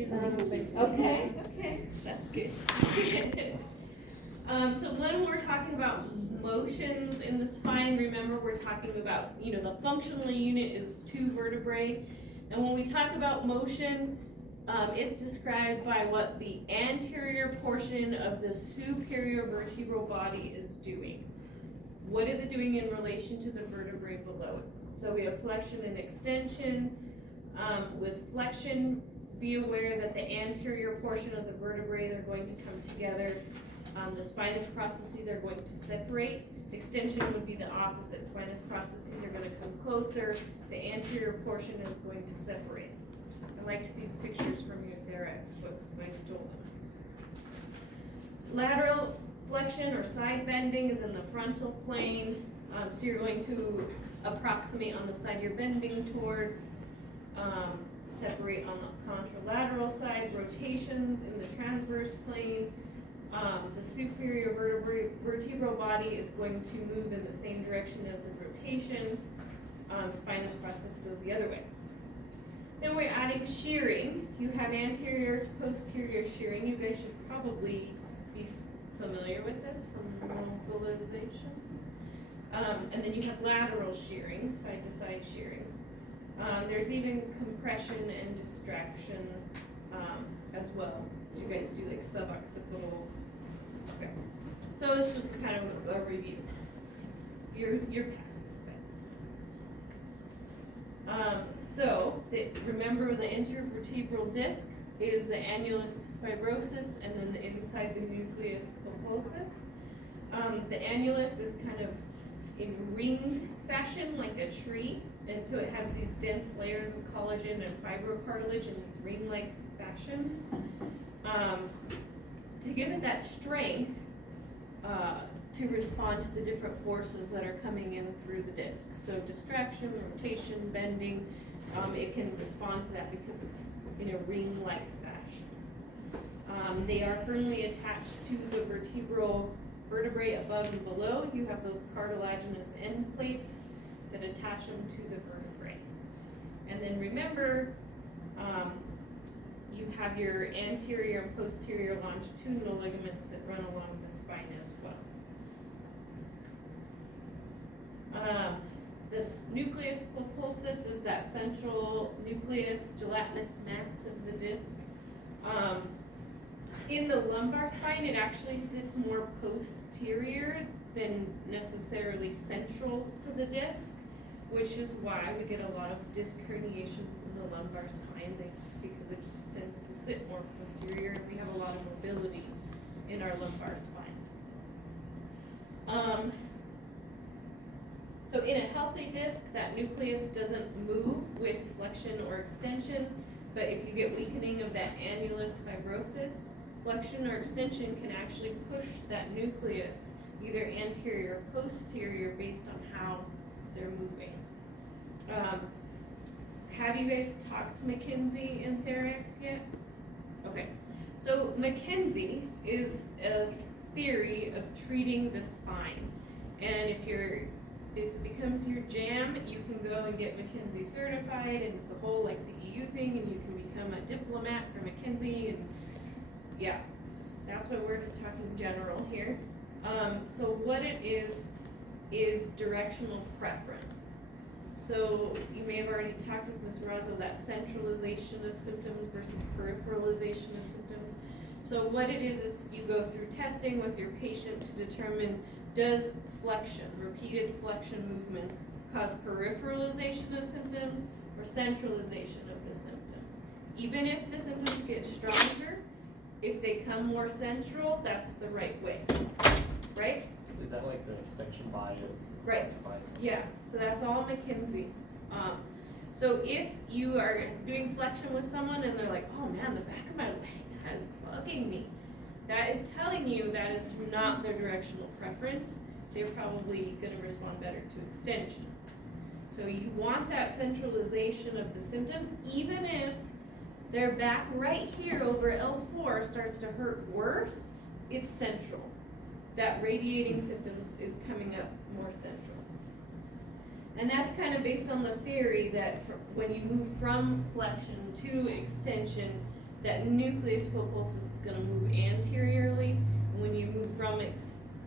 Okay, that's good. So when we're talking about motions in the spine, remember we're talking about, the functional unit is 2 vertebrae. And when we talk about motion, it's described by what the anterior portion of the superior vertebral body is doing. What is it doing in relation to the vertebrae below it? So we have flexion and extension. With flexion, be aware that the anterior portion of the vertebrae are going to come together. The spinous processes are going to separate. Extension would be the opposite. Spinous processes are going to come closer. The anterior portion is going to separate. I liked these pictures from your Therex books, but I stole them. Lateral flexion or side bending is in the frontal plane. So you're going to approximate on the side you're bending towards. Separate on the contralateral side. Rotations in the transverse plane. The superior vertebral body is going to move in the same direction as the rotation. Spinous process goes the other way. Then we're adding shearing. You have anterior to posterior shearing. You guys should probably be familiar with this from mobilizations. And then you have lateral shearing, side to side shearing. There's even compression and distraction as well. You guys do like suboccipital. Okay. So it's just kind of a review. You're past this phase. Remember the intervertebral disc is the annulus fibrosus, and then the inside the nucleus pulposus. The annulus is kind of in ring fashion like a tree, and so it has these dense layers of collagen and fibrocartilage in these ring-like fashions. To give it that strength to respond to the different forces that are coming in through the disc. So distraction, rotation, bending, it can respond to that because it's in a ring-like fashion. They are firmly attached to the vertebral vertebrae above and below. You have those cartilaginous end plates that attach them to the vertebrae. And then remember, you have your anterior and posterior longitudinal ligaments that run along the spine as well. This nucleus pulposus is that central nucleus, gelatinous mass of the disc. In the lumbar spine, it actually sits more posterior than necessarily central to the disc, which is why we get a lot of disc herniations in the lumbar spine, because it just tends to sit more posterior, and we have a lot of mobility in our lumbar spine. So in a healthy disc, that nucleus doesn't move with flexion or extension, but if you get weakening of that annulus fibrosus, flexion or extension can actually push that nucleus either anterior or posterior based on how they're moving. Have you guys talked to McKinsey in Therex yet? Okay, so McKinsey is a theory of treating the spine, and if it becomes your jam, you can go and get McKinsey certified, and it's a whole CEU thing, and you can become a diplomat for McKinsey, and yeah, that's why we're just talking general here. So what it is directional preference. So you may have already talked with Ms. Razzo that centralization of symptoms versus peripheralization of symptoms. So what it is you go through testing with your patient to determine, does flexion, repeated flexion movements, cause peripheralization of symptoms or centralization of the symptoms? Even if the symptoms get stronger, if they come more central, that's the right way, right? Is that like the extension bias? Right. Bias? Yeah, so that's all McKinsey. So if you are doing flexion with someone and they're like, oh man, the back of my leg is bugging me, that is telling you that is not their directional preference. They're probably going to respond better to extension. So you want that centralization of the symptoms, even if their back right here over L4 starts to hurt worse, it's central. That radiating symptoms is coming up more central. And that's kind of based on the theory that when you move from flexion to extension, that nucleus pulposus is going to move anteriorly. And when you move from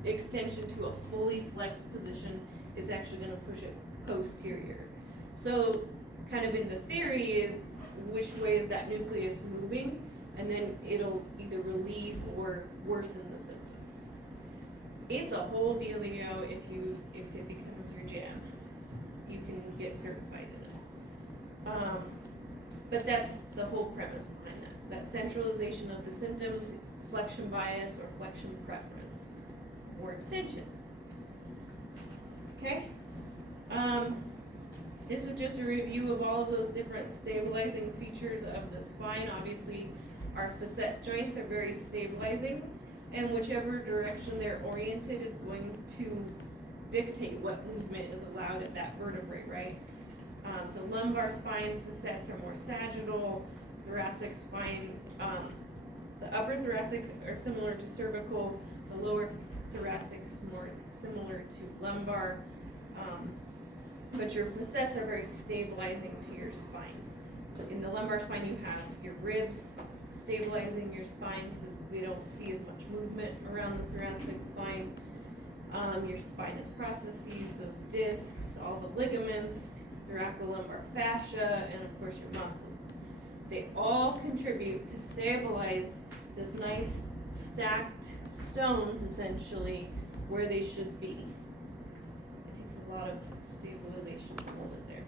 extension to a fully flexed position, it's actually going to push it posterior. So kind of in the theory is which way is that nucleus moving, and then it'll either relieve or worsen the symptoms. It's a whole dealio if it becomes your jam. You can get certified in it. But that's the whole premise behind that centralization of the symptoms, flexion bias or flexion preference, or extension. Okay? This was just a review of all of those different stabilizing features of the spine. Obviously, our facet joints are very stabilizing, and whichever direction they're oriented is going to dictate what movement is allowed at that vertebrae, right? So lumbar spine facets are more sagittal, thoracic spine, the upper thoracic are similar to cervical, the lower thoracic is more similar to lumbar, but your facets are very stabilizing to your spine. In the lumbar spine you have your ribs stabilizing your spine so we don't see as much movement around the thoracic spine. Your spinous processes, those discs, all the ligaments, thoracolumbar fascia, and of course your muscles. They all contribute to stabilize this nice stacked stones essentially where they should be. It takes a lot of stabilization to hold it there.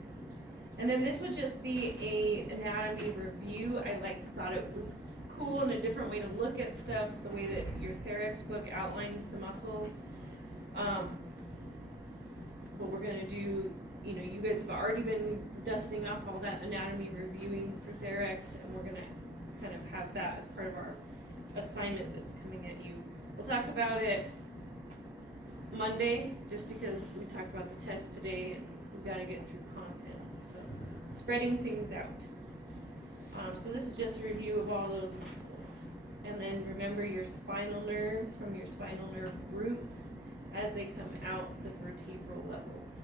And then this would just be a anatomy review. I thought it was cool and a different way to look at stuff, the way that your Therex book outlined the muscles. What we're gonna do, you guys have already been dusting off all that anatomy reviewing for Therex, and we're gonna kind of have that as part of our assignment that's coming at you. We'll talk about it Monday, just because we talked about the test today, and we've gotta get through content, so spreading things out. So this is just a review of all those muscles. And then remember your spinal nerves from your spinal nerve roots as they come out the vertebral levels.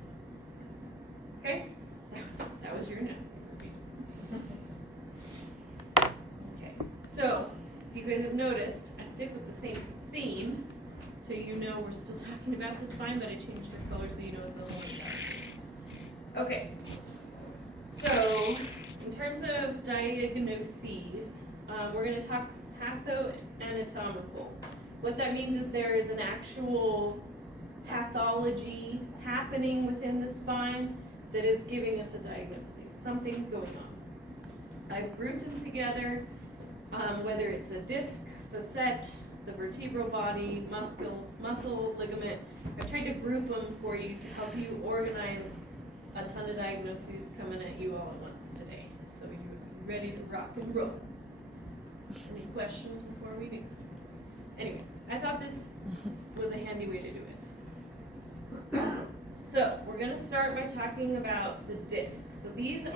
Okay? That was your anatomy review. Okay, so if you guys have noticed, I stick with the same theme, so you know we're still talking about the spine, but I changed the color so you know it's a little bit darker. Okay, so in terms of diagnoses, we're going to talk pathoanatomical. What that means is there is an actual pathology happening within the spine that is giving us a diagnosis. Something's going on. I've grouped them together, whether it's a disc, facet, the vertebral body, muscle, ligament. I tried to group them for you to help you organize a ton of diagnoses coming at you all at once today. So you're ready to rock and roll. Any questions before we do? Anyway, I thought this was a handy way to do it. So we're going to start by talking about the disc. So these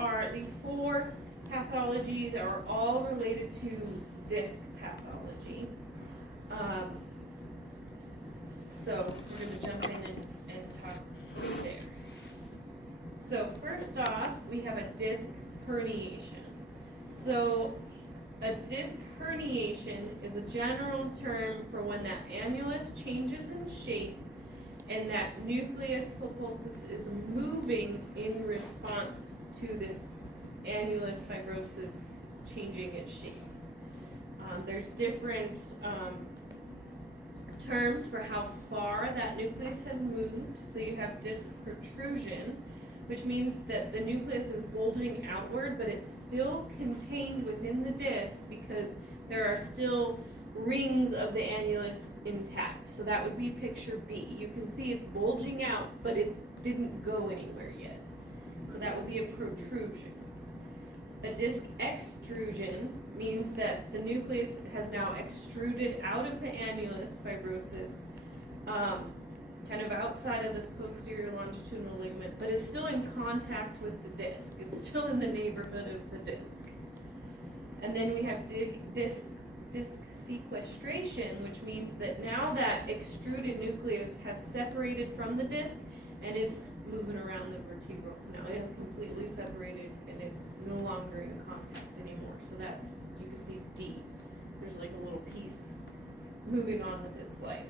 four pathologies are all related to disc pathology. So we're going to jump in and talk through there. So first off, we have a disc herniation. So a disc herniation is a general term for when that annulus changes in shape and that nucleus pulposus is moving in response to this annulus fibrosis changing its shape. There's different terms for how far that nucleus has moved. So you have disc protrusion, which means that the nucleus is bulging outward, but it's still contained within the disc because there are still rings of the annulus intact. So that would be picture B. You can see it's bulging out, but it didn't go anywhere yet. So that would be a protrusion. A disc extrusion means that the nucleus has now extruded out of the annulus fibrosis, kind of outside of this posterior longitudinal ligament, but it's still in contact with the disc. It's still in the neighborhood of the disc. And then we have disc sequestration, which means that now that extruded nucleus has separated from the disc and it's moving around the vertebral. Now it has completely separated and it's no longer in contact anymore. So that's, you can see D. There's like a little piece moving on with its life.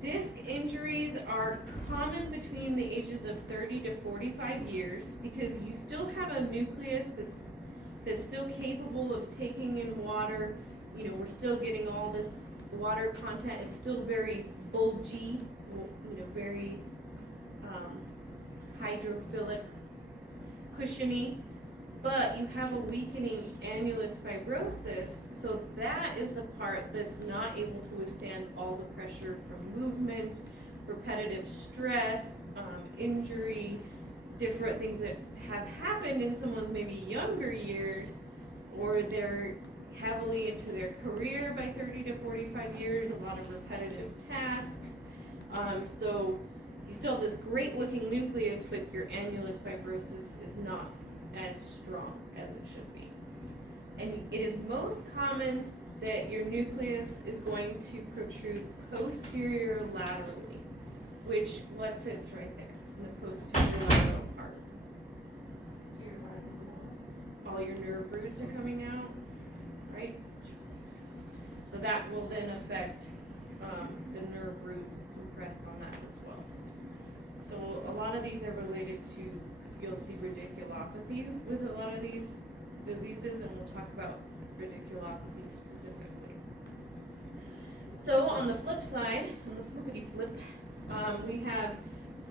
Disc injuries are common between the ages of 30 to 45 years because you still have a nucleus that's still capable of taking in water. You know, we're still getting all this water content. It's still very bulgy, you know, very hydrophilic, cushiony, but you have a weakening annulus fibrosis, so that is the part that's not able to withstand all the pressure from movement, repetitive stress, injury, different things that have happened in someone's maybe younger years, or they're heavily into their career by 30 to 45 years, a lot of repetitive tasks. So you still have this great looking nucleus, but your annulus fibrosis is not as strong as it should be. And it is most common that your nucleus is going to protrude posterior laterally, which, what sits right there in the posterior lateral part? All your nerve roots are coming out, right? So that will then affect the nerve roots and compress on that as well. So a lot of these are related to, you'll see radiculopathy with a lot of these diseases, and we'll talk about radiculopathy specifically. So on the flip side, on the flippity flip, we have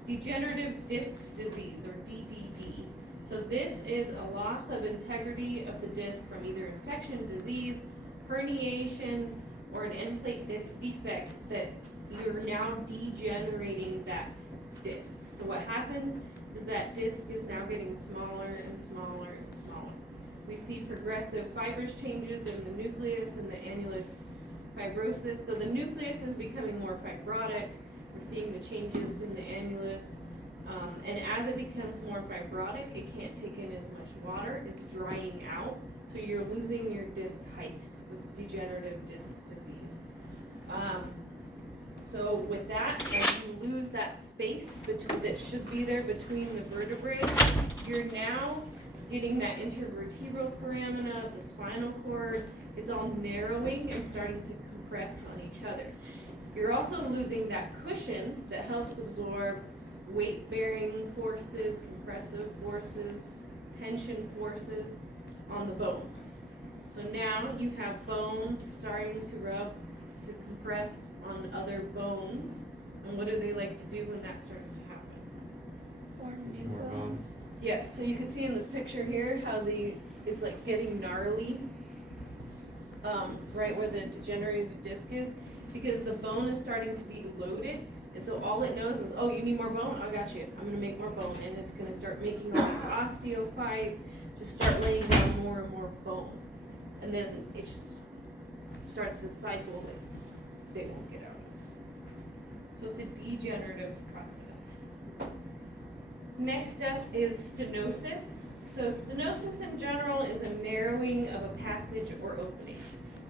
degenerative disc disease, or DDD. So this is a loss of integrity of the disc from either infection, disease, herniation, or an end plate defect that you're now degenerating that disc. So what happens is that disc is now getting smaller and smaller and smaller. We see progressive fibrous changes in the nucleus and the annulus fibrosis. So the nucleus is becoming more fibrotic. We're seeing the changes in the annulus. And as it becomes more fibrotic, it can't take in as much water. It's drying out. So you're losing your disc height with degenerative disc disease. So with that, as you lose that space that should be there between the vertebrae, you're now getting that intervertebral foramina, the spinal cord. It's all narrowing and starting to compress on each other. You're also losing that cushion that helps absorb weight-bearing forces, compressive forces, tension forces on the bones. So now you have bones starting to rub, to compress on other bones. And what do they like to do when that starts to happen? Form new bone. Yes, so you can see in this picture here how it's like getting gnarly, right where the degenerative disc is, because the bone is starting to be loaded. And so all it knows is, oh, you need more bone? I got you. I'm going to make more bone. And it's going to start making all these osteophytes, just start laying down more and more bone. And then it just starts this cycle that they won't get out of. So it's a degenerative process. Next up is stenosis. So stenosis in general is a narrowing of a passage or opening.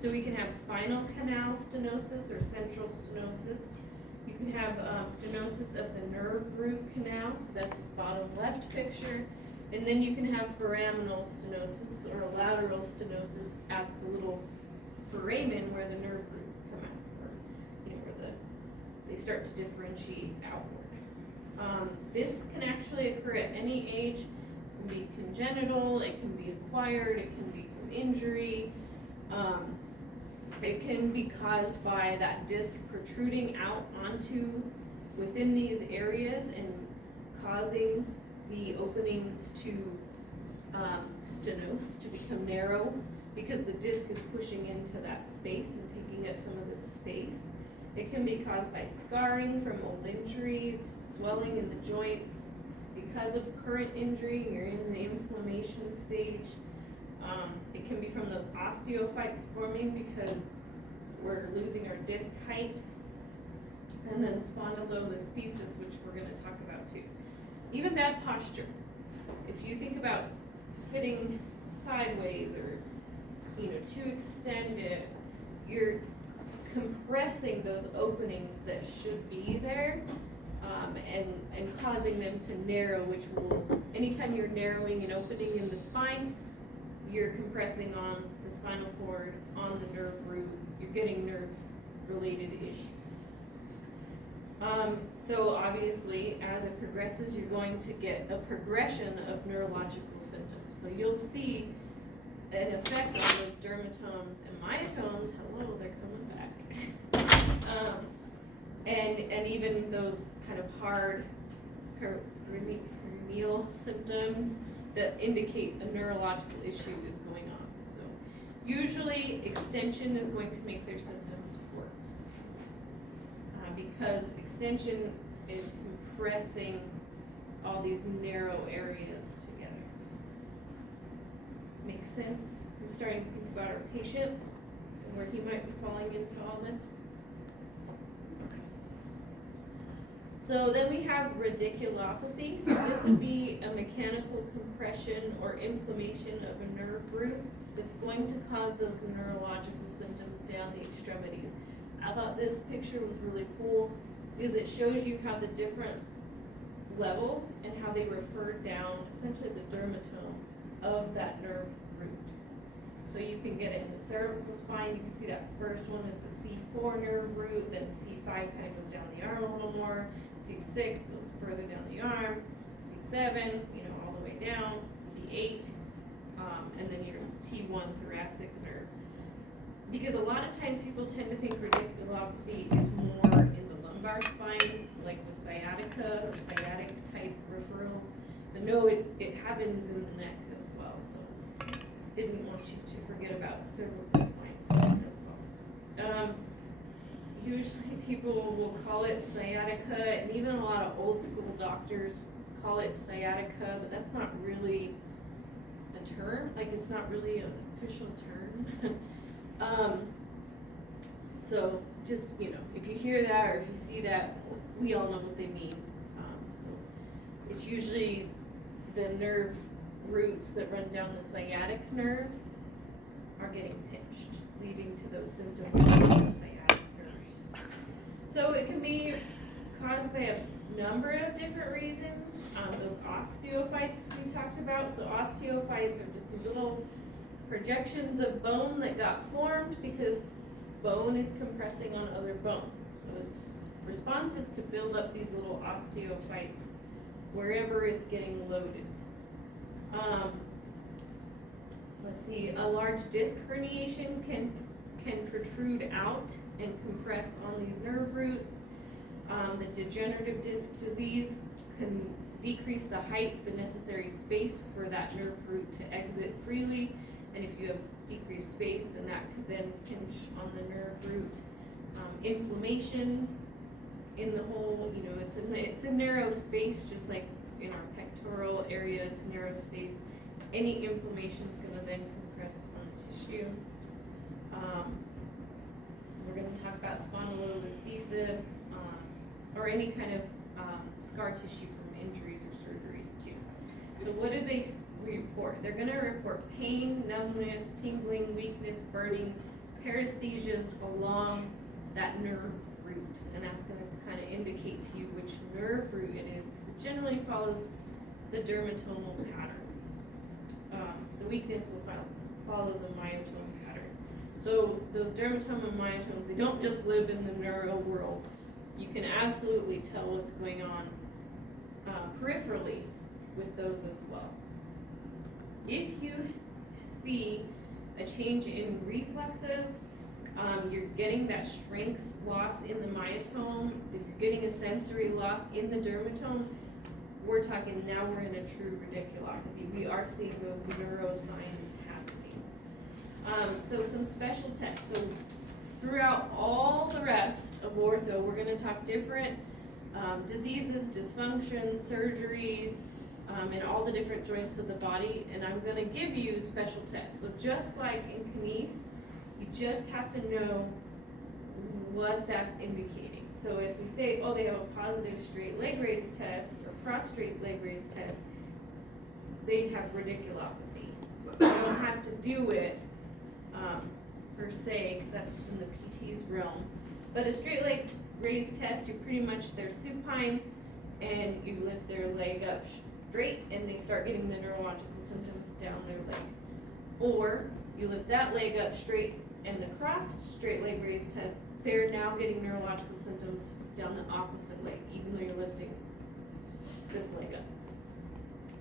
So we can have spinal canal stenosis or central stenosis. You can have stenosis of the nerve root canal, so that's this bottom left picture. And then you can have foraminal stenosis or lateral stenosis at the little foramen where the nerve roots come out, or where they start to differentiate outward. This can actually occur at any age. It can be congenital, it can be acquired, it can be from injury. It can be caused by that disc protruding out onto within these areas and causing the openings to stenose, to become narrow, because the disc is pushing into that space and taking up some of this space. It can be caused by scarring from old injuries, swelling in the joints because of current injury. You're in the inflammation stage. It can be from those osteophytes forming because we're losing our disc height. And then spondylolisthesis, which we're going to talk about too. Even bad posture. If you think about sitting sideways or too extended, you're compressing those openings that should be there, and causing them to narrow, which will, anytime you're narrowing an opening in the spine, you're compressing on the spinal cord, on the nerve root, you're getting nerve-related issues. So obviously, as it progresses, you're going to get a progression of neurological symptoms. So you'll see an effect on those dermatomes and myotomes. Hello, they're coming back. And even those kind of hard perineal symptoms that indicate a neurological issue is going on. So usually extension is going to make their symptoms worse because extension is compressing all these narrow areas together. Makes sense? I'm starting to think about our patient and where he might be falling into all this. So then we have radiculopathy. So this would be a mechanical compression or inflammation of a nerve root that's going to cause those neurological symptoms down the extremities. I thought this picture was really cool because it shows you how the different levels and how they refer down essentially the dermatome of that nerve root. So you can get it in the cervical spine. You can see that first one is the C4 nerve root, then C5 kind of goes down the arm a little more, C6 goes further down the arm, C7, all the way down, C8, and then your T1 thoracic nerve. Because a lot of times people tend to think radiculopathy is more in the lumbar spine, like with sciatica or sciatic type referrals. But no, it happens in the neck as well. So didn't want you to forget about cervical spine as well. Usually people will call it sciatica, and even a lot of old school doctors call it sciatica, but that's not really a term. Like, it's not really an official term. So just, if you hear that or if you see that, we all know what they mean. So it's usually the nerve roots that run down the sciatic nerve are getting pinched, leading to those symptoms of the sciatic nerve. So it can be caused by a number of different reasons. Those osteophytes we talked about. So osteophytes are just these little projections of bone that got formed because bone is compressing on other bone. So its response is to build up these little osteophytes wherever it's getting loaded. Let's see, a large disc herniation can protrude out and compress on these nerve roots. The degenerative disc disease can decrease the height, the necessary space for that nerve root to exit freely. And if you have decreased space, then that could then pinch on the nerve root. Inflammation in the whole, it's a narrow space, just like in our pectoral area, it's a narrow space. Any inflammation is going to then compress on tissue. We're going to talk about spondylolisthesis or any kind of scar tissue from injuries or surgeries too. So what do they report? They're going to report pain, numbness, tingling, weakness, burning, paresthesias along that nerve root, and that's going to kind of indicate to you which nerve root it is, because it generally follows the dermatomal pattern. The weakness will follow the myotome pattern. So those dermatome and myotomes, they don't just live in the neuro world. You can absolutely tell what's going on peripherally with those as well. If you see a change in reflexes, you're getting that strength loss in the myotome, if you're getting a sensory loss in the dermatome, we're talking now we're in a true radiculopathy. We are seeing those neuroscience happening. So some special tests. So throughout all the rest of ortho, we're going to talk different diseases, dysfunctions, surgeries, and all the different joints of the body, and I'm going to give you special tests. So just like in kines, you just have to know what that's indicating. So if we say, oh, they have a positive straight leg raise test or prostrate leg raise test, they have radiculopathy. You don't have to do it per se, because that's in the PT's realm. But a straight leg raise test, you're pretty much, they're supine, and you lift their leg up straight, and they start getting the neurological symptoms down their leg. Or you lift that leg up straight and the cross straight leg raise test, they're now getting neurological symptoms down the opposite leg, even though you're lifting this leg up.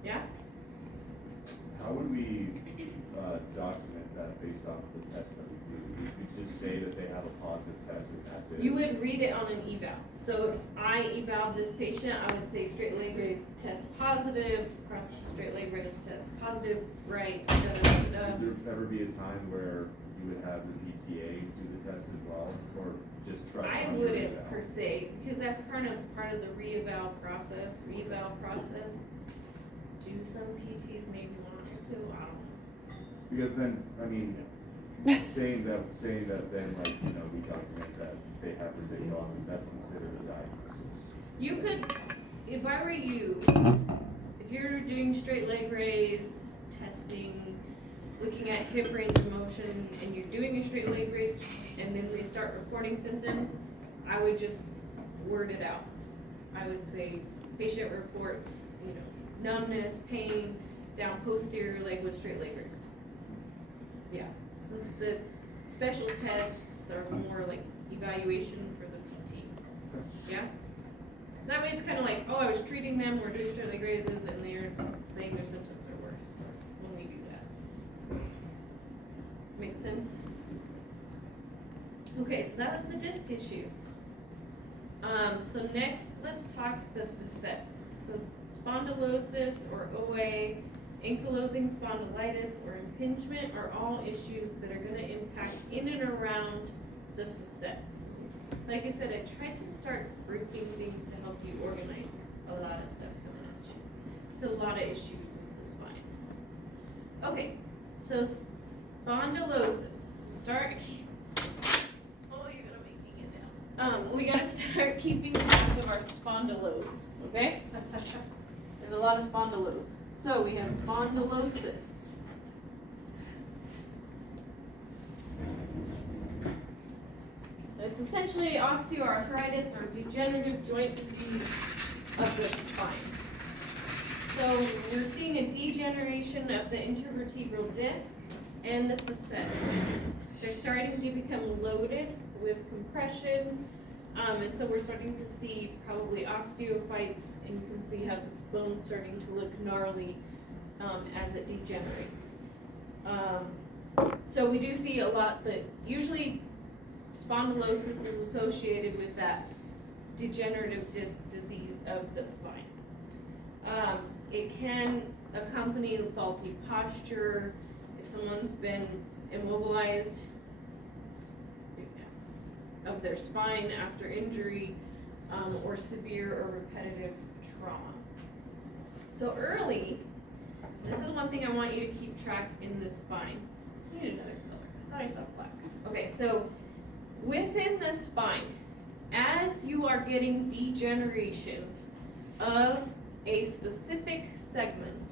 Yeah? How would we document that based off of the test that we do? We could just say that they have a positive test and that's it? You would read it on an eval. So if I eval this patient, I would say straight leg raise test positive, cross straight leg raise test positive, right, da da da da. Would there ever be a time where you would have the PTA do the test as well, or just trust I on your wouldn't eval? per se, because that's kind of part of the re-eval process. Do some PTs maybe want to, I don't know. Because then, I mean, saying that then, like, you know, we document that they have ridiculous, that's considered a diagnosis. You could, if I were you, if you're doing straight leg raise, testing, looking at hip range of motion, and you're doing a straight leg raise, and then they start reporting symptoms, I would just word it out. I would say, patient reports, you know, numbness, pain, down posterior leg with straight leg raise. Yeah, since the special tests are more like evaluation for the PT. Yeah? So that way it's kind of like, oh, I was treating them, we're doing straight leg raises, and they're saying their symptoms are worse when we do that. Makes sense? Okay, so that was the disc issues. So next, let's talk the facets. So spondylosis or OA, ankylosing spondylitis or impingement are all issues that are going to impact in and around the facets. Like I said, I tried to start grouping things to help you organize a lot of stuff coming at you. It's a lot of issues with the spine. Okay, so spondylosis. Start. Oh, you're gonna make me get down. We gotta start keeping track of our spondylos. Okay. There's a lot of spondylos. So we have spondylosis. It's essentially osteoarthritis or degenerative joint disease of the spine. So we're seeing a degeneration of the intervertebral disc and the facet. They're starting to become loaded with compression, and so we're starting to see probably osteophytes, and you can see how this bone's starting to look gnarly as it degenerates. So we do see a lot that usually spondylosis is associated with that degenerative disc disease of the spine. It can accompany faulty posture if someone's been immobilized of their spine after injury, or severe or repetitive trauma. So early, this is one thing I want you to keep track in the spine. I need another color. I thought I saw black. Okay, so within the spine, as you are getting degeneration of a specific segment,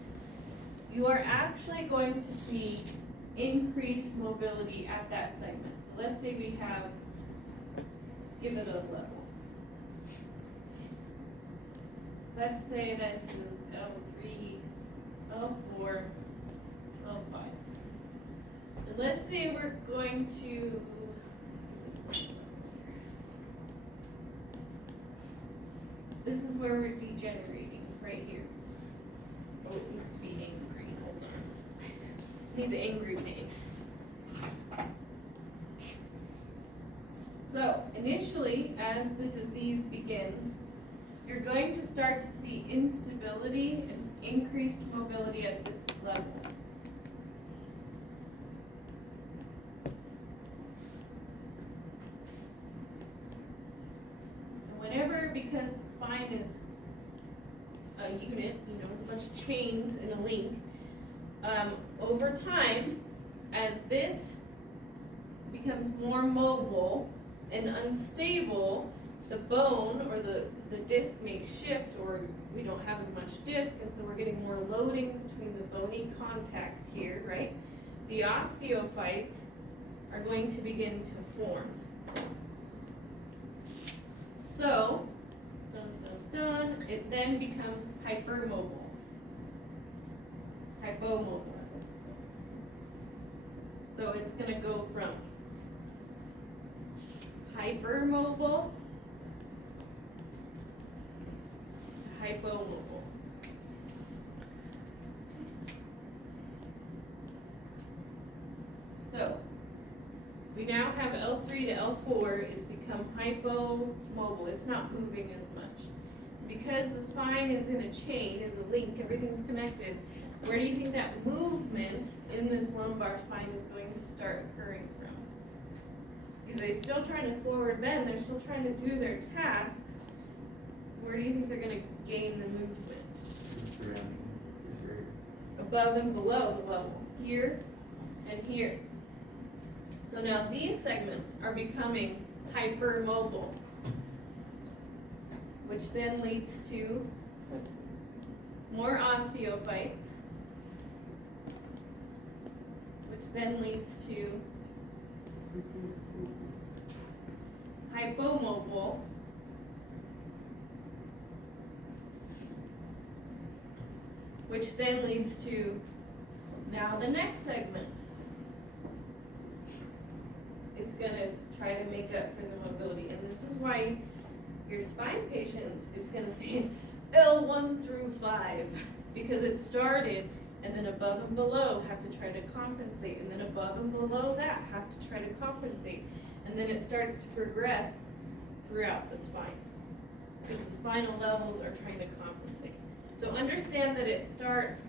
you are actually going to see increased mobility at that segment. So let's say we have, let's give it a level. Let's say this is L3, L4, L5. And let's say we're going to, this is where we're degenerating, right here. Oh, it needs to be angry, hold on. It needs angry pain. So, initially, as the disease begins, you're going to start to see instability and increased mobility at this level. Whenever, because the spine is a unit, you know, it's a bunch of chains and a link, over time, as this becomes more mobile and unstable, the bone or the disc may shift, or we don't have as much disc, and so we're getting more loading between the bony contacts here, right? The osteophytes are going to begin to form. So, dun, dun, dun, it then becomes hypermobile. Hypomobile. So it's gonna go from hypermobile to hypomobile. So we now have L3 to L4 is become hypomobile. It's not moving as much. Because the spine is in a chain, is a link, everything's connected, where do you think that movement in this lumbar spine is going to start occurring from? Because they're still trying to forward bend, they're still trying to do their tasks. Where do you think they're going to gain the movement? Above and below the level. Here and here. So now these segments are becoming hypermobile, which then leads to more osteophytes, which then leads to hypomobile, which then leads to now the next segment is gonna try to make up for the mobility. And this is why your spine patients, it's gonna say L1 through 5, because it started, and then above and below have to try to compensate, and then above and below that have to try to compensate, and then it starts to progress throughout the spine, because the spinal levels are trying to compensate. So understand that it starts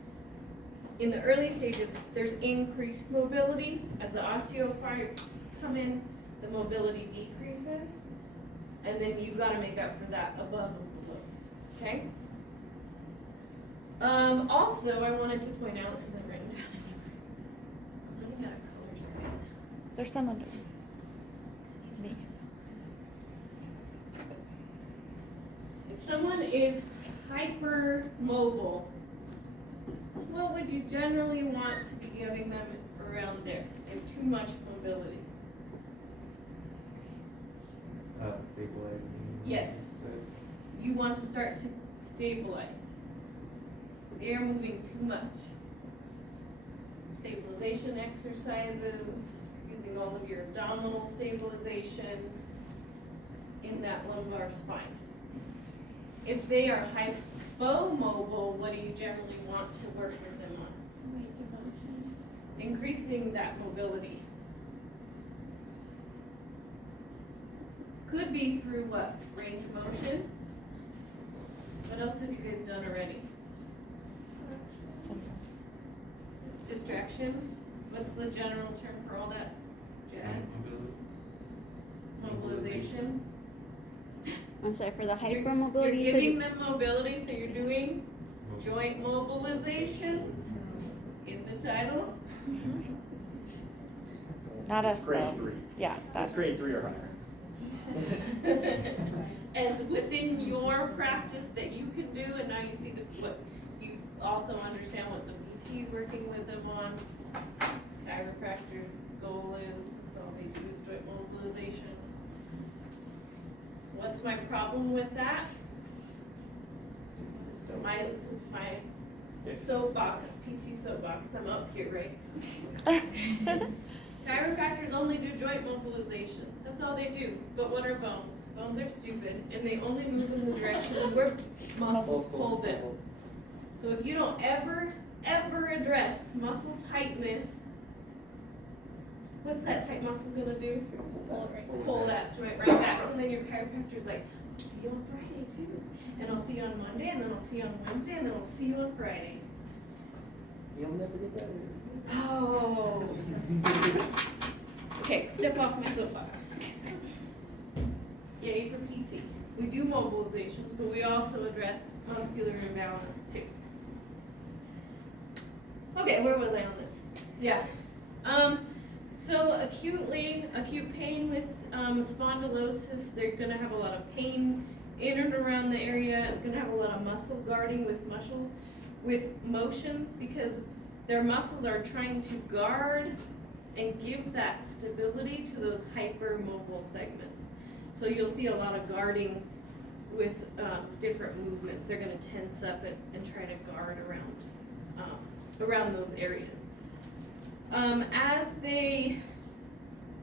in the early stages, there's increased mobility. As the osteophytes come in, the mobility decreases, and then you've got to make up for that above and below, okay? Also, I wanted to point out, this isn't written down anywhere. I'm running out of colors, guys. There's some under me. If someone is hypermobile, what would you generally want to be giving them around there? They have too much mobility. Stabilizing. Yes. You want to start to stabilize. They are moving too much. Stabilization exercises, using all of your abdominal stabilization in that lumbar spine. If they are hypomobile, what do you generally want to work with them on? Range of motion. Increasing that mobility. Could be through what? Range of motion? What else have you guys done already? Distraction? What's the general term for all that jazz? Mobilization? I'm sorry, for the You're hypermobility. you said- giving them mobility, so you're doing joint mobilizations in the title. Not us It's grade though. 3. Yeah, That's that's grade 3 or higher. As within your practice that you can do, and now you see what you also understand what the PT is working with them on. Chiropractor's goal is all they do is joint mobilizations. What's my problem with that? This is my soapbox, PT soapbox. I'm up here, right? Chiropractors only do joint mobilizations. That's all they do. But what are bones? Bones are stupid, and they only move in the direction where muscles pull them. So if you don't ever address muscle tightness, what's that tight muscle gonna do? Pull that joint right back. And then your chiropractor's like, I'll see you on Friday too. And I'll see you on Monday, and then I'll see you on Wednesday, and then I'll see you on Friday. You'll never get better. Oh. Okay, step off my soapbox. Yay for PT. We do mobilizations, but we also address muscular imbalance too. Okay, where was I on this? Yeah. So acute pain with spondylosis, they're gonna have a lot of pain in and around the area, gonna have a lot of muscle guarding with motions, because their muscles are trying to guard and give that stability to those hypermobile segments. So you'll see a lot of guarding with different movements. They're gonna tense up and try to guard around those areas. As they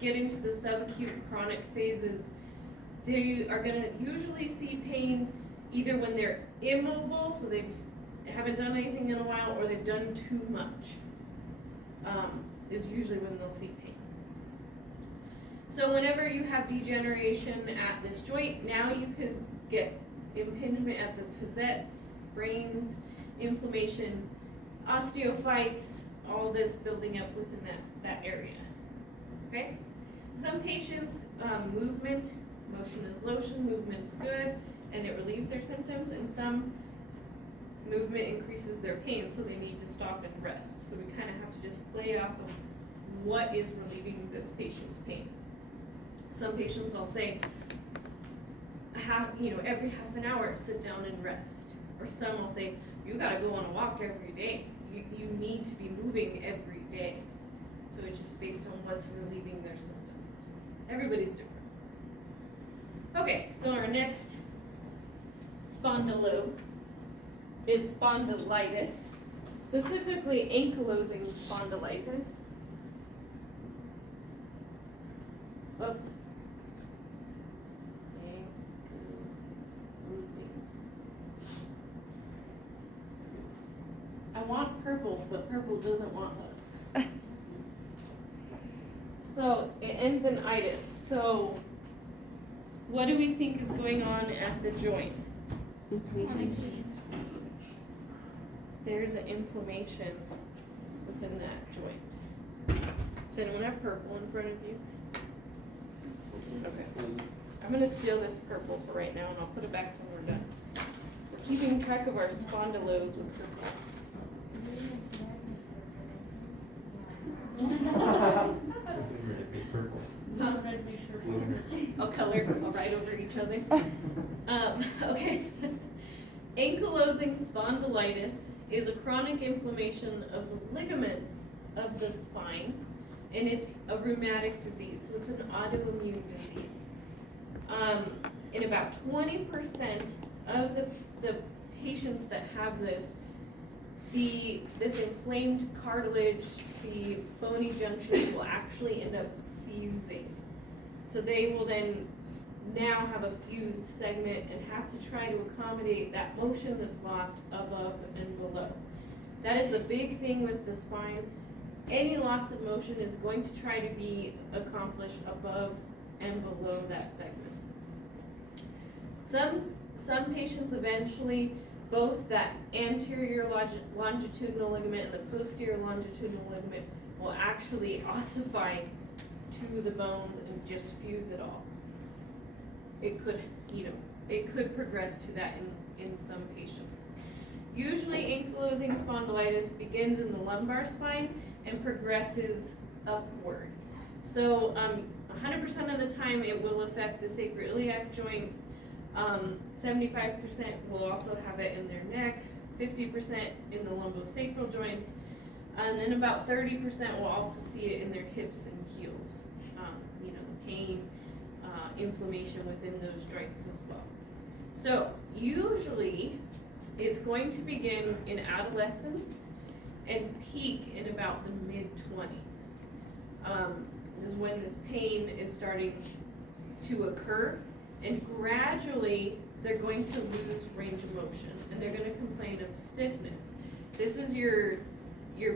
get into the subacute chronic phases, they are gonna usually see pain either when they're immobile, so they haven't done anything in a while, or they've done too much, is usually when they'll see pain. So whenever you have degeneration at this joint, now you could get impingement at the facets, sprains, inflammation, osteophytes, all this building up within that area, okay? Some patients, motion is lotion, movement's good, and it relieves their symptoms, and some movement increases their pain, so they need to stop and rest. So we kind of have to just play off of what is relieving this patient's pain. Some patients I'll say, every half an hour, sit down and rest. Or some will say, you gotta go on a walk every day. You need to be moving every day. So it's just based on what's relieving their symptoms. Everybody's different. Okay, so our next spondylobe is spondylitis, specifically ankylosing spondylitis. Oops. I want purple, but purple doesn't want us. So it ends in itis. So what do we think is going on at the joint? There's an inflammation within that joint. Does anyone have purple in front of you? Okay. I'm gonna steal this purple for right now, and I'll put it back when we're done. We're keeping track of our spondylobes with purple. I'll color, I'll write over each other. Okay, so ankylosing spondylitis is a chronic inflammation of the ligaments of the spine, and it's a rheumatic disease, so it's an autoimmune disease. In about 20% of the patients that have this inflamed cartilage, the bony junctions will actually end up fusing. So they will then now have a fused segment and have to try to accommodate that motion that's lost above and below. That is the big thing with the spine. Any loss of motion is going to try to be accomplished above and below that segment. Some patients eventually, both that anterior longitudinal ligament and the posterior longitudinal ligament will actually ossify to the bones and just fuse it all. It could progress to that in some patients. Usually ankylosing spondylitis begins in the lumbar spine and progresses upward. So 100% of the time it will affect the sacroiliac joints. 75% will also have it in their neck, 50% in the lumbosacral joints, and then about 30% will also see it in their hips and heels. The pain, inflammation within those joints as well. So usually it's going to begin in adolescence and peak in about the mid-20s. Is when this pain is starting to occur, and gradually they're going to lose range of motion and they're going to complain of stiffness. This is your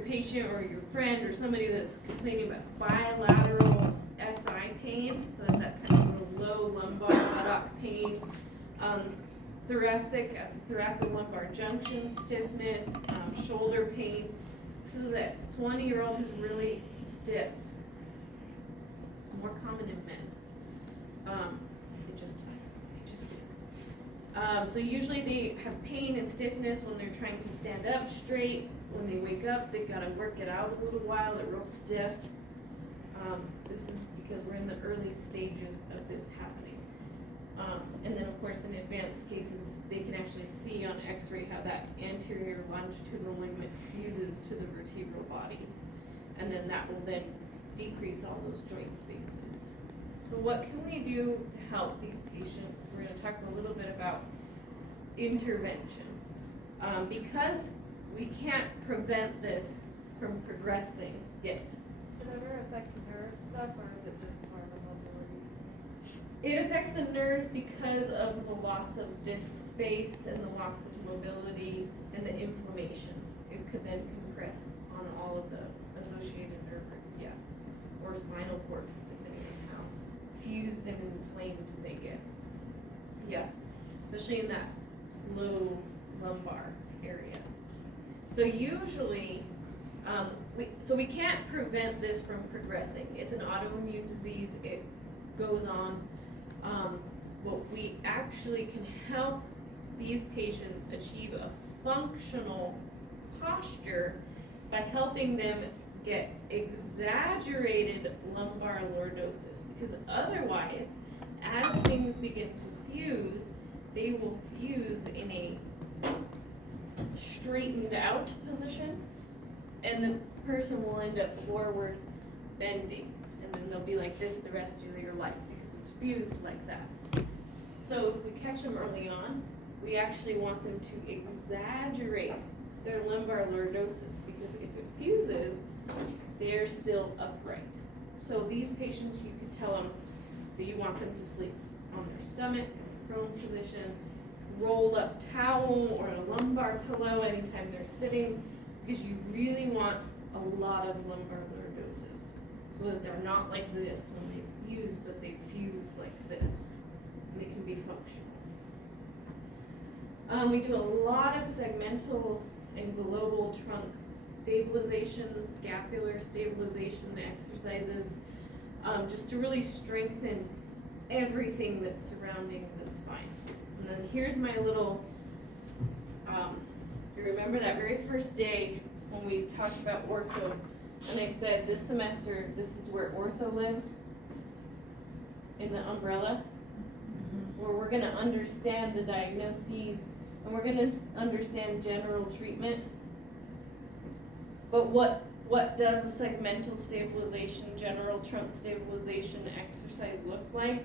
patient or your friend or somebody that's complaining about bilateral SI pain, so that's that kind of low lumbar buttock pain, thoracic at the thoracolumbar junction, stiffness, shoulder pain. So that 20-year-old who's really stiff. It's more common in men. It just is. So usually they have pain and stiffness when they're trying to stand up straight. When they wake up, they've got to work it out a little while. They're real stiff. This is because we're in the early stages of this happening. And then, of course, in advanced cases, they can actually see on x-ray how that anterior longitudinal ligament fuses to the vertebral bodies. And then that will then decrease all those joint spaces. So what can we do to help these patients? We're going to talk a little bit about intervention. Because we can't prevent this from progressing. Yes? Does it ever affect nerve stuff, or is it just It affects the nerves because of the loss of disc space and the loss of mobility and the inflammation. It could then compress on all of the associated nerve roots, yeah. Or spinal cord, depending on how fused and inflamed they get. Yeah, especially in that low lumbar area. So usually, we can't prevent this from progressing. It's an autoimmune disease, it goes on. What we actually can help these patients achieve a functional posture by helping them get exaggerated lumbar lordosis, because otherwise, as things begin to fuse, they will fuse in a straightened out position, and the person will end up forward bending, and then they'll be like this the rest of your life because it's fused like that. So if we catch them early on, we actually want them to exaggerate their lumbar lordosis, because if it fuses, they're still upright. So these patients, you could tell them that you want them to sleep on their stomach, in a prone position, rolled up towel or a lumbar pillow anytime they're sitting, because you really want a lot of lumbar lordosis, so that they're not like this when they fuse, but they fuse like this, and they can be functional. We do a lot of segmental and global trunk stabilization, scapular stabilization exercises, just to really strengthen everything that's surrounding the spine. And then here's my little, you remember that very first day when we talked about ortho, and I said this semester, this is where ortho lives, in the umbrella, where we're gonna understand the diagnoses, and we're gonna understand general treatment. But what does a segmental stabilization, general trunk stabilization exercise look like?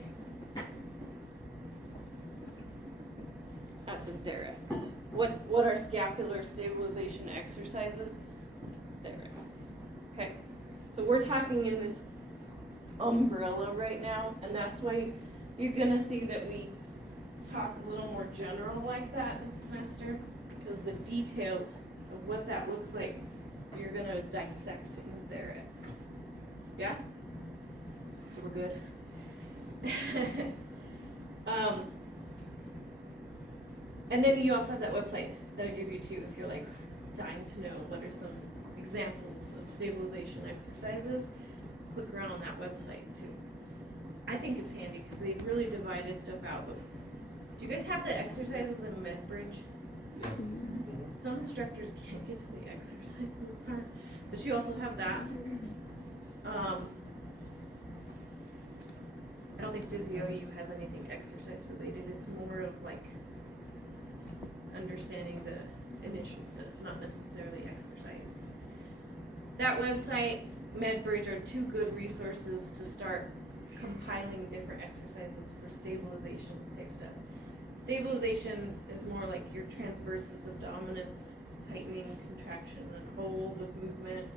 That's a Therex. What are scapular stabilization exercises? Therex. Okay, so we're talking in this umbrella right now, and that's why you're gonna see that we talk a little more general like that this semester, because the details of what that looks like, you're gonna dissect in Therex. Yeah? So we're good. And then you also have that website that I give you too, if you're like dying to know what are some examples of stabilization exercises. Click around on that website too. I think it's handy because they've really divided stuff out. But do you guys have the exercises in MedBridge? Some instructors can't get to the exercise part, but you also have that. I don't think PhysioU has anything exercise related. It's more of like understanding the initial stuff, not necessarily exercise. That website, MedBridge, are two good resources to start compiling different exercises for stabilization type stuff. Stabilization is more like your transversus abdominis, tightening, contraction, and hold with movement,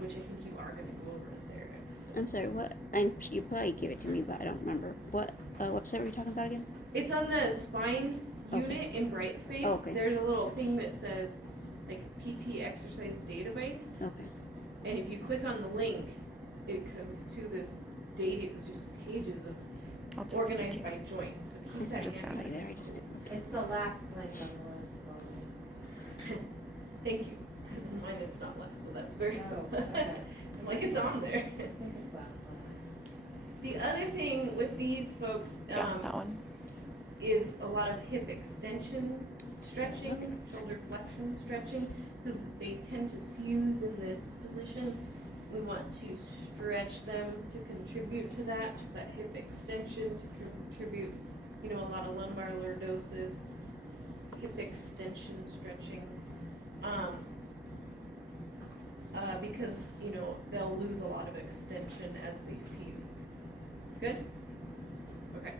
which I think you are going to go over there. So. I'm sorry, what? And you probably gave it to me, but I don't remember. What website were you talking about again? It's on the spine unit in Brightspace. Okay. There's a little thing that says like PT exercise database. Okay. And if you click on the link, it comes to this data, just pages of organized by joint. So keep that Just handy. got it there. I just didn't. It's the last link on the list. Thank you, because in mine it's not less, so that's very Oh, cool. okay. I'm like, it's on there. The other thing with these folks, that one. is a lot of hip extension stretching, shoulder flexion stretching, because they tend to fuse in this position. We want to stretch them to contribute to that hip extension to contribute, a lot of lumbar lordosis, hip extension stretching. Because, they'll lose a lot of extension as they fuse. Good? Okay.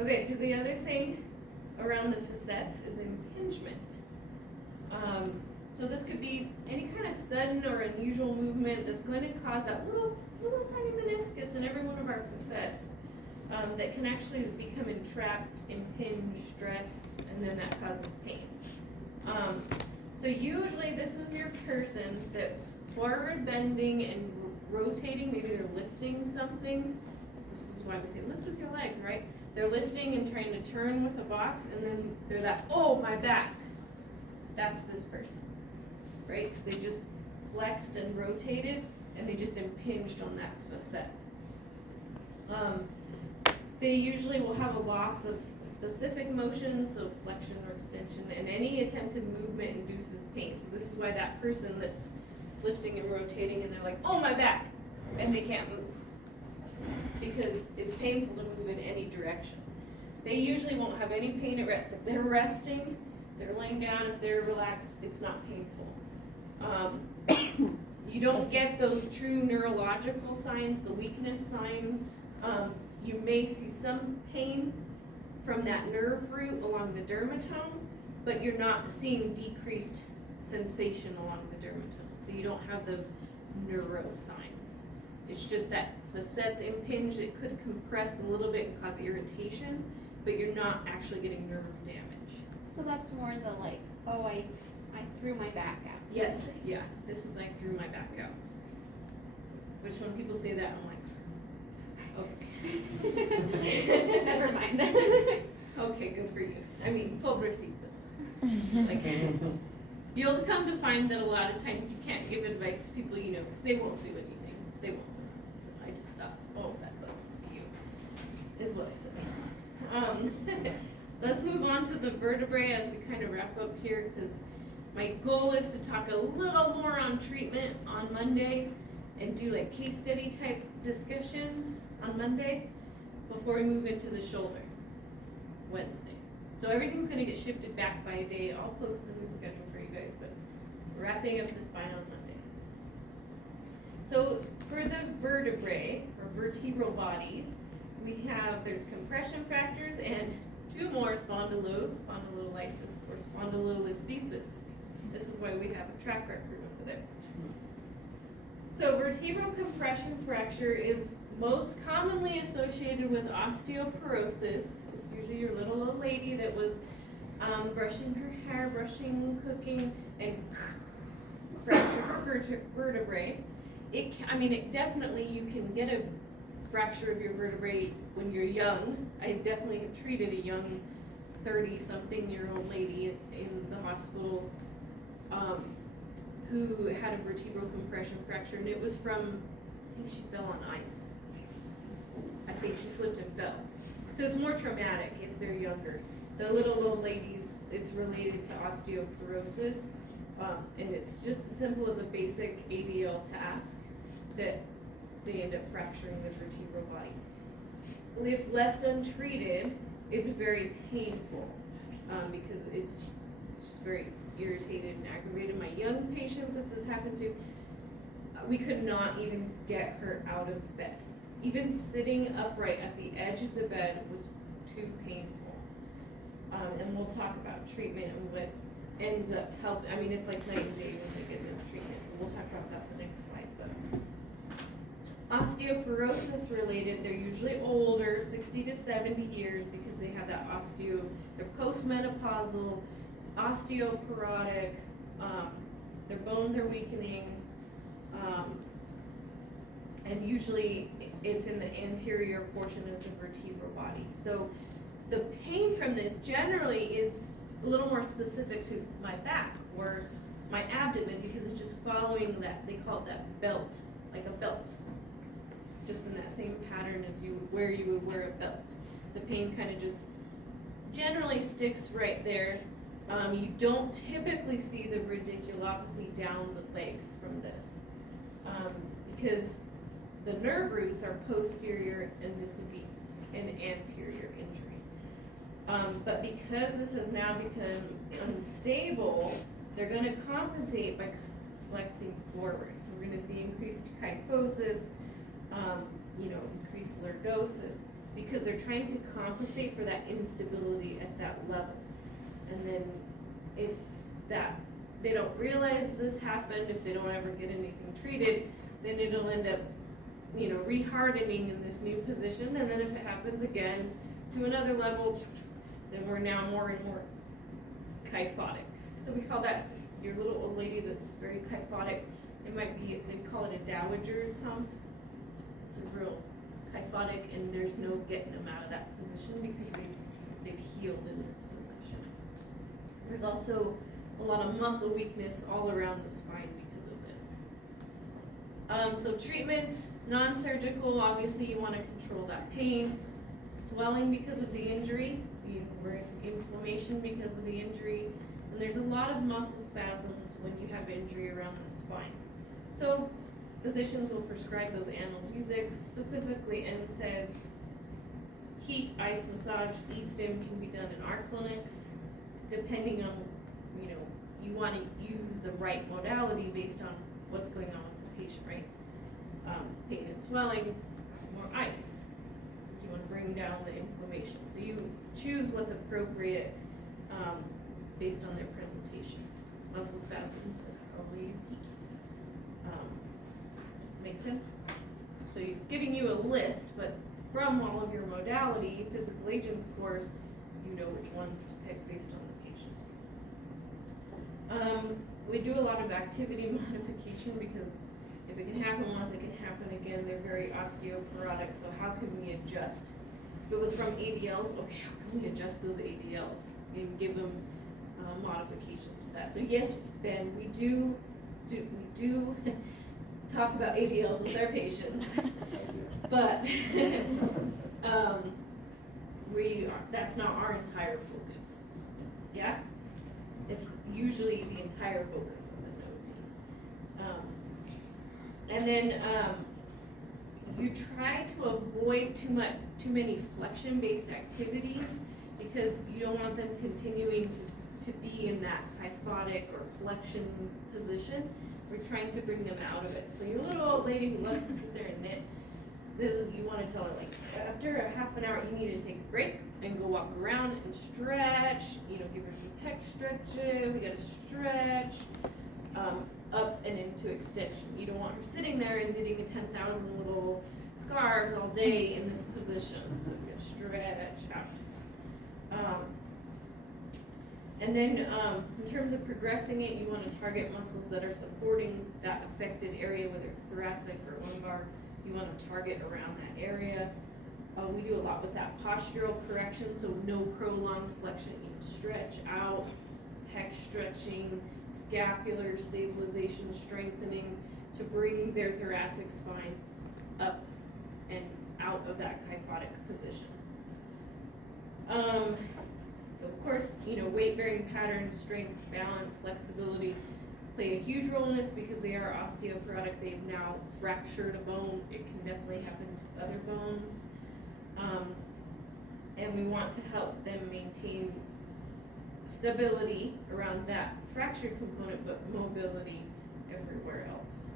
Okay, so the other thing around the facets is impingement. So So this could be any kind of sudden or unusual movement that's going to cause there's a little tiny meniscus in every one of our facets that can actually become entrapped, impinged, stressed, and then that causes pain. So usually this is your person that's forward bending and rotating, maybe they're lifting something. This is why we say lift with your legs, right? They're lifting and trying to turn with a box, and then they're oh, my back. That's this person, right? Because they just flexed and rotated, and they just impinged on that facet. They usually will have a loss of specific motion, so flexion or extension, and any attempted movement induces pain. So this is why that person that's lifting and rotating, and they're like, oh, my back, and they can't move, because it's painful to move in any direction. They usually won't have any pain at rest. If they're resting, they're laying down, if they're relaxed, it's not painful. You don't get those true neurological signs, the weakness signs. You may see some pain from that nerve root along the dermatome, but you're not seeing decreased sensation along the dermatome. So you don't have those neuro signs. It's just that facets impinged, it could compress a little bit and cause irritation, but you're not actually getting nerve damage. So that's more the like, oh, I threw my back out. Yes, yeah, this is like threw my back out. Which when people say that, I'm like, okay. Never mind. Okay, good for you. I mean, pobrecito. Like, you'll come to find that a lot of times you can't give advice to people you know because they won't do anything. They won't listen. So I just thought, oh, that sucks to you, is what I said. Let's move on to the vertebrae as we kind of wrap up here, because my goal is to talk a little more on treatment on Monday and do like case study type discussions on Monday before we move into the shoulder Wednesday. So everything's going to get shifted back by a day. I'll post a new schedule for you guys, but we're wrapping up the spine on Mondays. So for the vertebrae, or vertebral bodies, there's compression fractures and two more spondylosis or spondylolisthesis. This is why we have a track record over there. So vertebral compression fracture is most commonly associated with osteoporosis. It's usually your little old lady that was brushing her hair, cooking, and fractured her vertebrae. It definitely, you can get a fracture of your vertebrae when you're young. I definitely have treated a young 30-something-year-old lady in the hospital who had a vertebral compression fracture, and it was from, I think she fell on ice. I think she slipped and fell. So it's more traumatic if they're younger. The little old ladies, it's related to osteoporosis, and it's just as simple as a basic ADL task that they end up fracturing the vertebral body. If left untreated, it's very painful because it's just very irritated and aggravated. My young patient that this happened to, we could not even get her out of bed. Even sitting upright at the edge of the bed was too painful. And we'll talk about treatment and what ends up helping. It's like night and day when they get this treatment. We'll talk about that the next slide. But osteoporosis related, they're usually older, 60 to 70 years, because they have that they're postmenopausal, osteoporotic, their bones are weakening, and usually it's in the anterior portion of the vertebral body. So the pain from this generally is a little more specific to my back or my abdomen, because it's just following that, they call it that belt, like a belt, just in that same pattern as where you would wear a belt. The pain kind of just generally sticks right there. You don't typically see the radiculopathy down the legs from this, because the nerve roots are posterior and this would be an anterior injury. But because this has now become unstable, they're going to compensate by flexing forward. So we're going to see increased kyphosis, increased lordosis, because they're trying to compensate for that instability at that level. And then if that they don't realize this happened, if they don't ever get anything treated, then it'll end up, you know, rehardening in this new position, and then if it happens again to another level, then we're now more and more kyphotic. So we call that your little old lady that's very kyphotic. It might be, they call it a dowager's hump. It's a real kyphotic, and there's no getting them out of that position because they've healed in this position. There's also a lot of muscle weakness all around the spine because of this. So treatments, non-surgical, obviously you want to control that pain. Swelling because of the injury, we're in inflammation because of the injury, and there's a lot of muscle spasms when you have injury around the spine. So physicians will prescribe those analgesics, specifically NSAIDs. Heat, ice, massage, E-stim can be done in our clinics, depending on, you know, you want to use the right modality based on what's going on with the patient, right? Pain and swelling, more ice. You want to bring down the inflammation. So you choose what's appropriate based on their presentation. Muscle spasms, I'll use heat. Make sense? So it's giving you a list, but from all of your modality, physical agents course, you know which ones to pick based on the patient. We do a lot of activity modification because if it can happen once, it can happen again. They're very osteoporotic, so how can we adjust? If it was from ADLs, okay, how can we adjust those ADLs and give them modifications to that? So yes, Ben, we do talk about ADLs with our patients, but that's not our entire focus. Yeah, it's usually the entire focus of the NOT. And then you try to avoid too many flexion-based activities because you don't want them continuing to be in that kyphotic or flexion position. We're trying to bring them out of it. So your little old lady who loves to sit there and knit, you want to tell her, like, after a half an hour, you need to take a break and go walk around and stretch, you know, give her some pec stretches. We got to stretch up and into extension. You don't want her sitting there and knitting a 10,000 little scarves all day in this position. So we got to stretch out. And then in terms of progressing it, you want to target muscles that are supporting that affected area, whether it's thoracic or lumbar. You want to target around that area. We do a lot with that postural correction, so no prolonged flexion. You stretch out, pec stretching, scapular stabilization, strengthening to bring their thoracic spine up and out of that kyphotic position. Of course, you know, weight-bearing patterns, strength, balance, flexibility play a huge role in this because they are osteoporotic. They've now fractured a bone. It can definitely happen to other bones. And we want to help them maintain stability around that fractured component, but mobility everywhere else.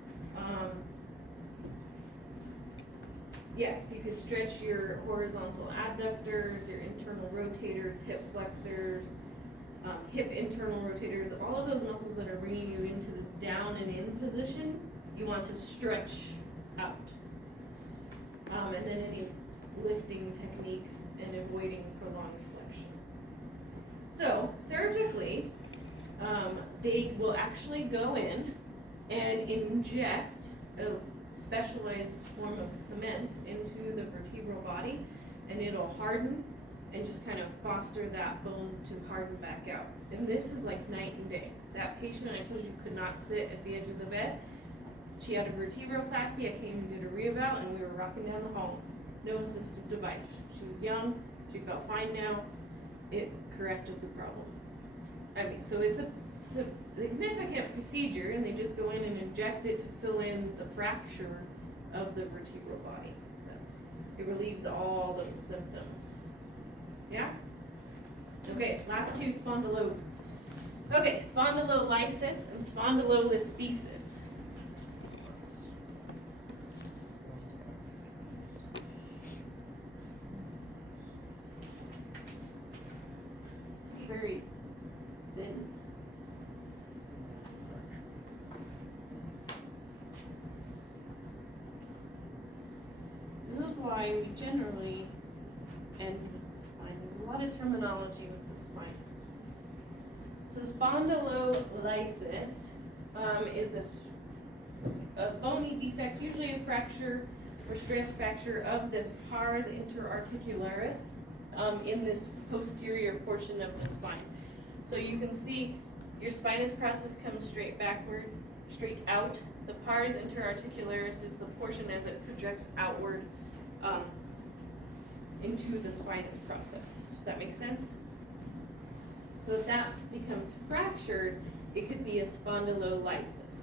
Yeah, so you can stretch your horizontal adductors, your internal rotators, hip flexors, hip internal rotators, all of those muscles that are bringing you into this down and in position, you want to stretch out. And then any lifting techniques and avoiding prolonged flexion. So surgically, they will actually go in and inject a specialized form of cement into the vertebral body, and it'll harden and just kind of foster that bone to harden back out. And this is like night and day. That patient I told you could not sit at the edge of the bed, she had a vertebroplasty. I came and did a reeval, and we were rocking down the hall. No assistive device. She was young. She felt fine now. It corrected the problem. I mean, so it's a significant procedure, and they just go in and inject it to fill in the fracture of the vertebral body. It relieves all those symptoms. Yeah? Okay, last two, spondylosis. Okay, spondylolysis and spondylolisthesis. Very thin. why we generally end with the spine. There's a lot of terminology with the spine. So spondylolysis is a bony defect, usually a fracture or stress fracture of this pars interarticularis in this posterior portion of the spine. So you can see your spinous process comes straight backward, straight out. The pars interarticularis is the portion as it projects outward into the spinous process. Does that make sense? So if that becomes fractured, it could be a spondylolysis.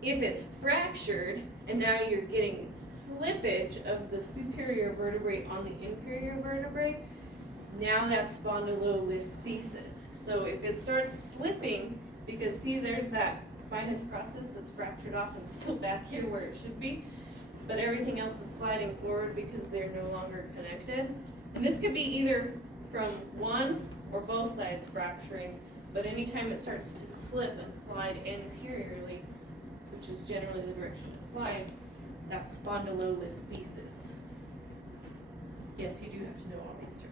If it's fractured and now you're getting slippage of the superior vertebrae on the inferior vertebrae, now that's spondylolisthesis. So if it starts slipping, because see there's that spinous process that's fractured off and still back here where it should be, but everything else is sliding forward because they're no longer connected. And this could be either from one or both sides fracturing, but anytime it starts to slip and slide anteriorly, which is generally the direction it slides, that's spondylolisthesis. Yes, you do have to know all these terms.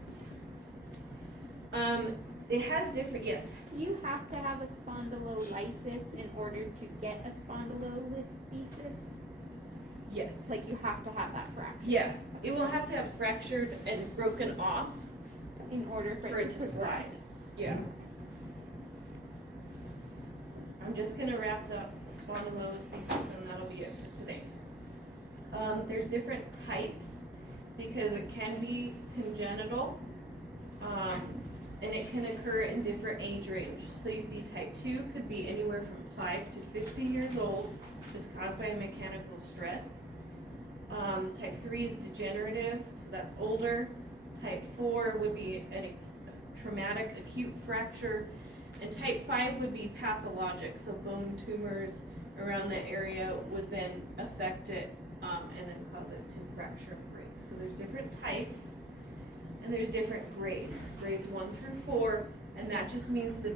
It has different, yes. Do you have to have a spondylolysis in order to get a spondylolisthesis? Yes. It's like you have to have that fracture. Yeah, it will have to have fractured and broken off In order for it to slide. progress. Yeah. I'm just gonna wrap up the spondylolisthesis and that'll be it for today. There's different types because it can be congenital, and it can occur in different age range. So you see type 2 could be anywhere from 5 to 50 years old, just caused by mechanical stress. Type 3 is degenerative, so that's older. Type 4 would be a traumatic acute fracture. And type 5 would be pathologic, so bone tumors around that area would then affect it and then cause it to fracture and break. So there's different types and there's different grades, grades 1 through 4, and that just means the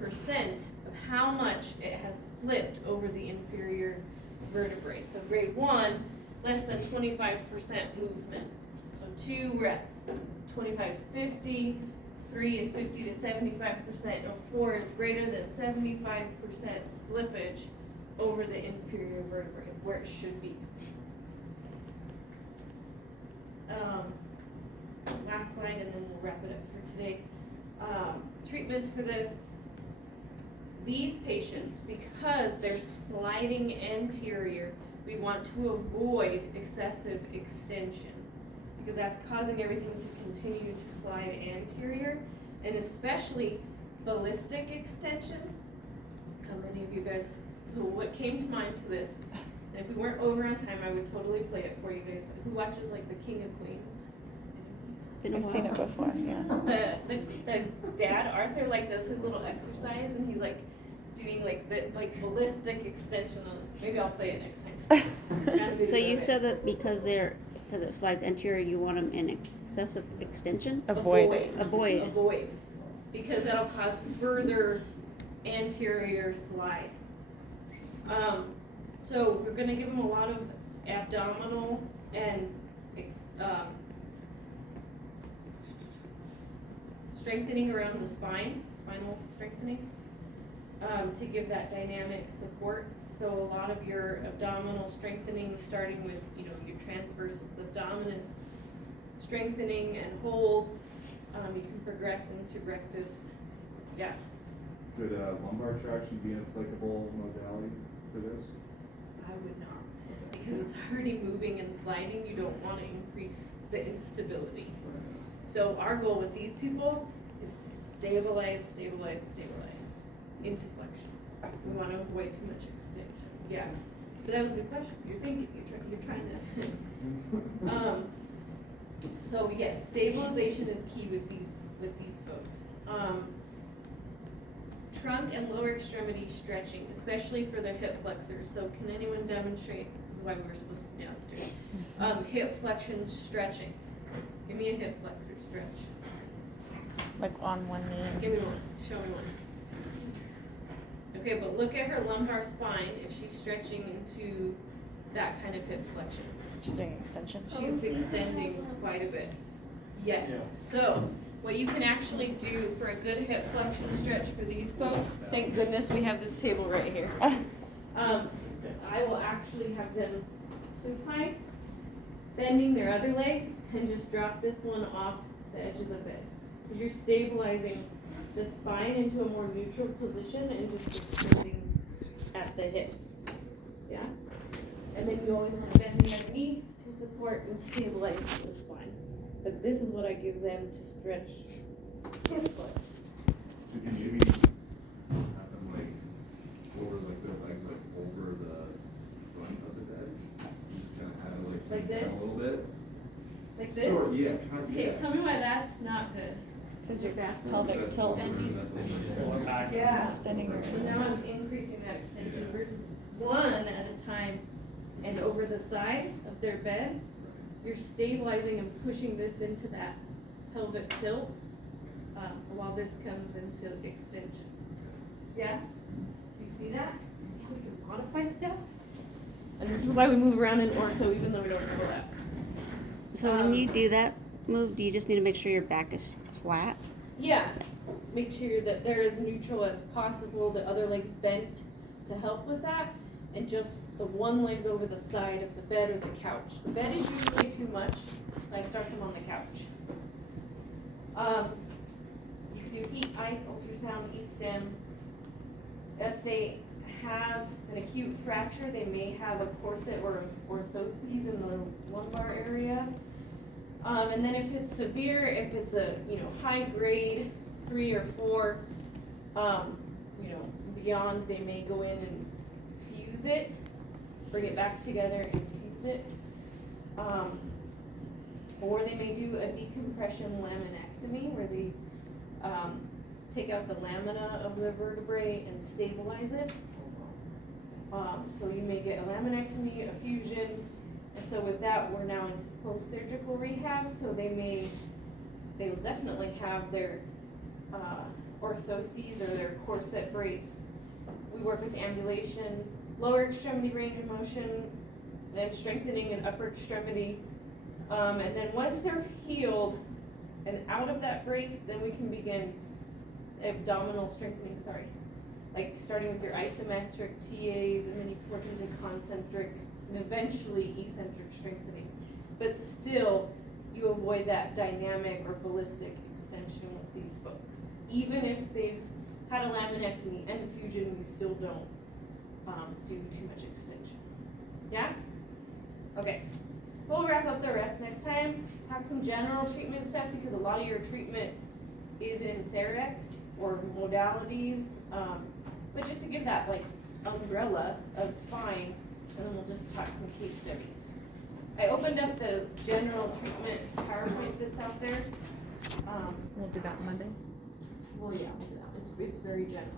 percent of how much it has slipped over the inferior vertebrae. So grade 1, less than 25% movement. So 2, we're at 25-50. 3 is 50 to 75%, and 4 is greater than 75% slippage over the inferior vertebrae, where it should be. Last slide, and then we'll wrap it up for today. Treatments for this. These patients, because they're sliding anterior, we want to avoid excessive extension, because that's causing everything to continue to slide anterior, and especially ballistic extension. How many of you guys, so what came to mind to this, and if we weren't over on time, I would totally play it for you guys, but who watches like the King of Queens? Been a I've while. seen it before, yeah. The dad, Arthur, like does his little exercise, and he's like doing like the ballistic extension on, maybe I'll play it next time. Kind of So video you of it. said that because it slides anterior, you want them in excessive extension? Avoid. Avoid. Because that'll cause further anterior slide. So we're gonna give them a lot of abdominal and strengthening around the spine, spinal strengthening, to give that dynamic support. So a lot of your abdominal strengthening, starting with, your transversus abdominis strengthening and holds. You can progress into rectus. Yeah. Could lumbar traction be an applicable modality for this? I would not, because it's already moving and sliding. You don't want to increase the instability. So our goal with these people is stabilize, stabilize, stabilize into flexion. We want to avoid too much extension. Yeah. So that was a good question. You're thinking, you're trying to. So yes, stabilization is key with these folks. Trunk and lower extremity stretching, especially for the hip flexors. So can anyone demonstrate? This is why we were supposed to be downstairs. Hip flexion stretching. Give me a hip flexor stretch. Like on one knee. Give me one. Show me one. Okay, but look at her lumbar spine if she's stretching into that kind of hip flexion. Just doing extension. She's extending quite a bit. Yes, so what you can actually do for a good hip flexion stretch for these folks, thank goodness we have this table right here. I will actually have them supine, bending their other leg, and just drop this one off the edge of the bed. Because you're stabilizing the spine into a more neutral position and just extending at the hip. Yeah? And then you always want to bend the other knee to support and stabilize the spine. But this is what I give them to stretch hip flex. You can maybe have them like over like their legs like over the front of the bed. You just kind of have it Like down this? a little bit. Like this? Sort, yeah, kind of, Okay, yeah. tell me why that's not good. Because your Back. pelvic That's tilt. longer, that's what I'm saying. Yeah. Extending your. So now I'm increasing that extension versus one at a time and over the side of their bed. You're stabilizing and pushing this into that pelvic tilt while this comes into extension. Yeah? So you see that? See how we can modify stuff? And this is why we move around in ortho even though we don't know that. So when you do that move, do you just need to make sure your back is flat? Yeah, make sure that they're as neutral as possible, the other leg's bent to help with that, and just the one leg's over the side of the bed or the couch. The bed is usually too much, so I start them on the couch. You can do heat, ice, ultrasound, E-stim. If they have an acute fracture, they may have a corset or orthoses in the lumbar area. And then if it's severe, if it's a, high grade, 3 or 4, beyond, they may go in and fuse it, bring it back together and fuse it. Or they may do a decompression laminectomy where they take out the lamina of the vertebrae and stabilize it. So you may get a laminectomy, a fusion, and so with that, we're now into post-surgical rehab, so they will definitely have their orthoses or their corset brace. We work with ambulation, lower extremity range of motion, then strengthening an upper extremity. And then once they're healed and out of that brace, then we can begin abdominal strengthening, like starting with your isometric TAs, and then you can work into concentric, and eventually eccentric strengthening. But still, you avoid that dynamic or ballistic extension with these folks. Even if they've had a laminectomy and fusion, we still don't do too much extension. Yeah? Okay. We'll wrap up the rest next time. Talk some general treatment stuff because a lot of your treatment is in Therex or modalities. But just to give that umbrella of spine, and then we'll just talk some case studies. I opened up the general treatment PowerPoint that's out there. We'll do that Monday. Well, yeah, we'll do that. It's very general.